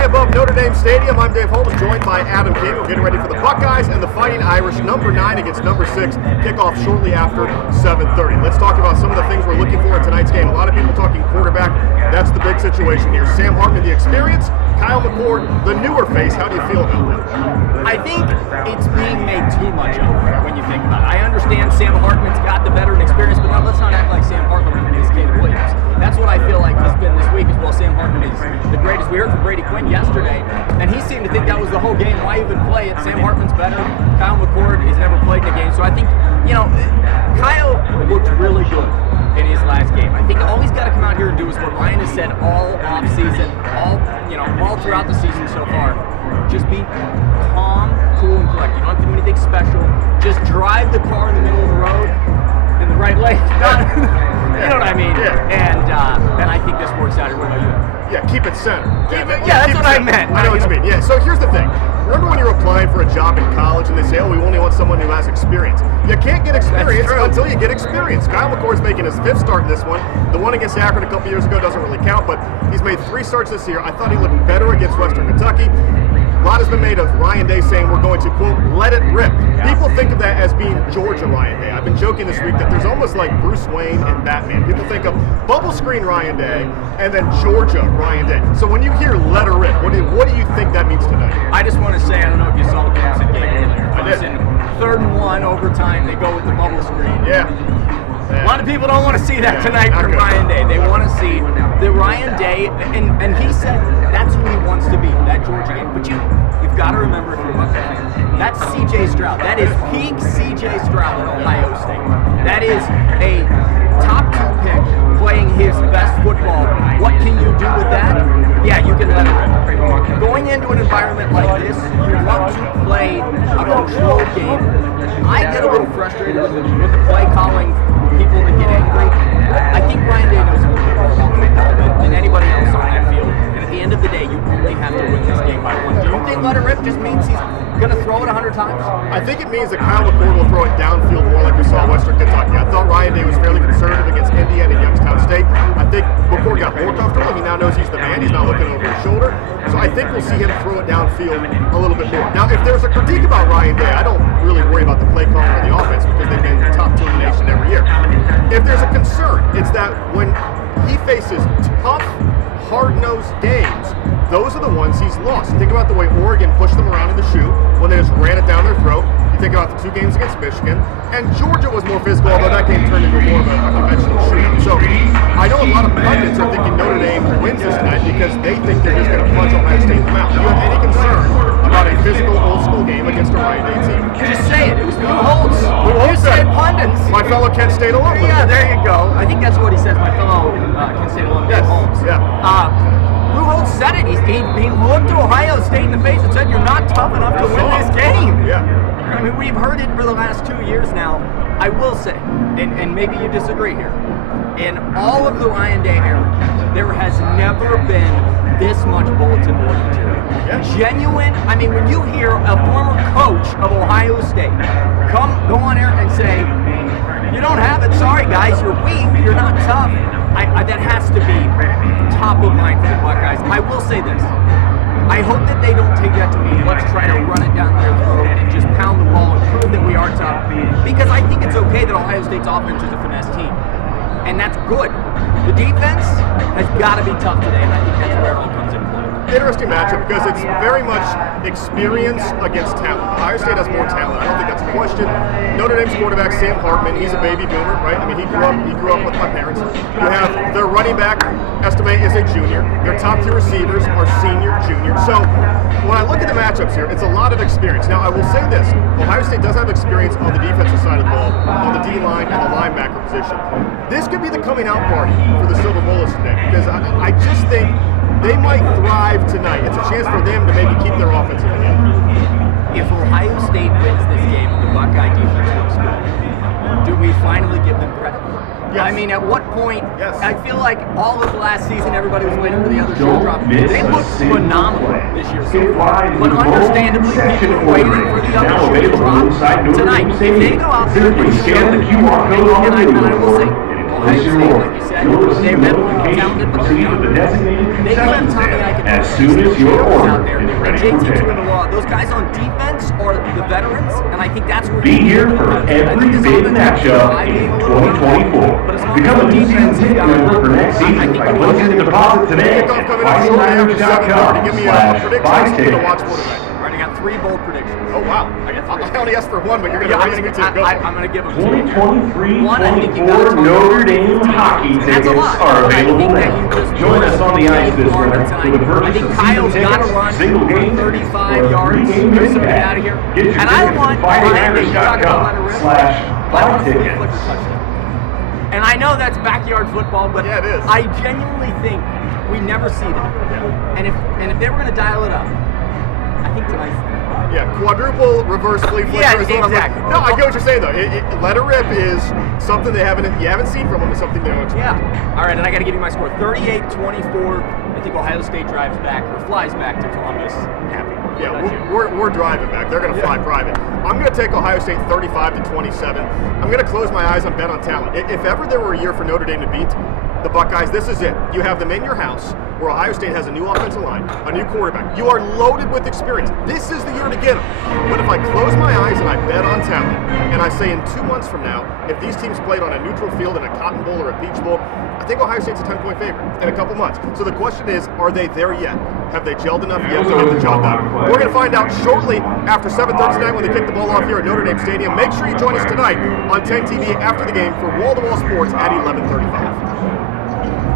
High above Notre Dame Stadium, I'm Dave Holmes, joined by Adam King. We're getting ready for the Buckeyes and the Fighting Irish, number 9 against number 6, kickoff shortly after 7:30. Let's talk about some of the things we're looking for in tonight's game. A lot of people talking quarterback. That's the big situation here. Sam Hartman, the experience. Kyle McCord, the newer face. How do you feel about that? I think it's being made too much of when you think about it. I understand Sam Hartman's got the veteran experience, but now let's not act like Sam Hartman is Caleb Williams. That's what I feel like has been this week as well. Sam Hartman is the greatest. We heard from Brady Quinn yesterday, and he seemed to think that was the whole game. Why even play it? Sam Hartman's better. Kyle McCord has never played in a game. So I think, Kyle looked really good in his last game. I think all he's got to come out here and do is what Ryan has said all off season, all throughout the season so far. Just be calm, cool, and collected. You don't have to do anything special. Just drive the car in the middle of the road in the right lane. You know what I mean? Yeah. And I think this works out. What about you? Yeah, keep it centered. That's what I meant. I know what you mean. Yeah, so here's the thing. Remember when you're applying for a job in college and they say, we only want someone who has experience. You can't get experience until you get experience. Kyle McCord's making his 5th start in this one. The one against Akron a couple years ago doesn't really count, but he's made 3 starts this year. I thought he looked better against Western Kentucky. A lot has been made of Ryan Day saying we're going to, quote, let it rip. People think of that as being Georgia Ryan Day. I've been joking this week that there's almost like Bruce Wayne and Batman. People think of bubble screen Ryan Day and then Georgia Ryan Day. So when you hear let it rip, what do you think that means tonight? I just want to say, I don't know if you saw the Clemson game earlier. I did. 3rd and 1 overtime, they go with the bubble screen. Yeah. A lot of people don't want to see that tonight from Ryan Day. They want to see the Ryan Day, and he said that's who he wants to be, that Georgia game. But you've got to remember, if you're a Buckeye fan, that's C.J. Stroud. That is peak C.J. Stroud at Ohio State. That is a top 2 pick playing his best football. What can you do with that? Yeah, you can let it rip. Going into an environment like this, you want to play a controlled game. I get a little frustrated with the play calling, people that get angry. I think Ryan Day knows a little bit more about football than anybody else on that field. And at the end of the day, you only have to win this game by 1. Do you think let it rip just means he's going to throw it 100 times? I think it means that Kyle McCord will throw it downfield more like we saw at Western Kentucky. I thought Ryan Day was fairly conservative against Indiana and Youngstown State. I think McCord got more comfortable. He now knows he's the man. He's not looking over his shoulder. So I think we'll see him throw it downfield a little bit more. Now, if there's a critique about Ryan Day, I don't really worry about the play calling or the offense because they've been the top 2 in the nation every year. If there's a concern, it's that when he faces tough, hard-nosed games, those are the ones he's lost. Think about the way Oregon pushed them around in the shoe when they just ran it down their throat. You think about the 2 games against Michigan, and Georgia was more physical, although that game turned into more of a conventional shootout. So I know a lot of pundits are thinking Notre Dame wins this tonight because they think they're just going to punch Ohio State in the mouth. Do you have any concern about a physical, old-school game against a Ryan Day team? Just say it. It was Lou Holtz. You said pundits. My fellow Kent State alum. Yeah, there you go. I think that's what he says, my fellow Kent State alum, Dave Holmes. Yeah. Lou Holtz said it. He looked to Ohio State in the face and said, you're not tough enough to win this game. Yeah. I mean, we've heard it for the last 2 years now. I will say, and maybe you disagree here, in all of the Ryan Day era, there has never been this much bulletin board material. Yeah. Genuine, I mean, when you hear a former coach of Ohio State go on air and say, you don't have it, sorry guys, you're weak, you're not tough, that has to be top of mind for the Buckeyes. I will say this. I hope that they don't take that to mean let's try to run it down their throat and just pound the ball and prove that we are tough. Because I think it's okay that Ohio State's offense is a finesse team. And that's good. The defense has got to be tough today, and I think that's where it all comes into play. Interesting matchup because it's very much experience against talent. Ohio State has more talent. I don't think that's a question. Notre Dame's quarterback, Sam Hartman, he's a baby boomer, right? I mean, he grew up with my parents. You have their running back, Estime is a junior. Their top 2 receivers are senior, junior. So when I look at the matchups here, it's a lot of experience. Now, I will say this. Ohio State does have experience on the defensive side of the ball, on the D-line and the linebacker position. This could be the coming out party for the Silver Bullets today because I just think they might thrive tonight. It's a chance for them to maybe keep their offense in the game. If Ohio State wins this game and the Buckeye defense looks good, do we finally give them credit? Yes. I mean, at what point? Yes. I feel like all of last season, everybody was waiting for the other shoe drop. They looked phenomenal this year so far. But understandably, people are waiting for the other shoe to drop tonight. If they go out there and show, and I will say, Ohio State, like you said, they're mentally talented, but they're young. They do have Tommy as soon as your out order there. is ready JT for doing pickup. the law. Those guys on defense are the veterans, and I think that's where Be here for every big matchup in 2024. Become a new season ticket member for next season by closing the deposit today at Kickoff coming up shortly after 7:30. Give me a prediction for the watch for tonight. All right, I got 3 bold predictions. Oh, wow. I only asked for 1, but you're going to raise me to go. I'm going to give them 2. 2023-24 Notre Dame hockey tickets are available now. Join us on the ice this winter with a purchase of season tickets, single game, or 35 yards, three-game get minimum out of here. Get your And I tickets want at Ryan to FridayNighters.com/buy tickets. And I know that's backyard football, but Yeah, it is. I genuinely think we never see that. And if they were going to dial it up, I think tonight's the night. Yeah, quadruple reverse flea flicker Yeah, is what I'm exactly. No, I get what you're saying though. Let her rip is something you haven't seen from them. Is something they don't expect. Yeah. All right, and I got to give you my score: 38-24. I think Ohio State drives back or flies back to Columbus. Happy. Yeah, we're driving back. They're going to fly private. I'm going to take Ohio State 35-27. I'm going to close my eyes and bet on talent. If ever there were a year for Notre Dame to beat the Buckeyes, this is it. You have them in your house, where Ohio State has a new offensive line, a new quarterback. You are loaded with experience. This is the year to get them. But if I close my eyes and I bet on talent, and I say in 2 months from now, if these teams played on a neutral field in a Cotton Bowl or a Peach Bowl, I think Ohio State's a 10-point favorite in a couple months. So the question is, are they there yet? Have they gelled enough yet to get the job done? We're going to find out shortly after 7:30 tonight when they kick the ball off here at Notre Dame Stadium. Make sure you join us tonight on 10 TV after the game for Wall-to-Wall Sports at 11:35.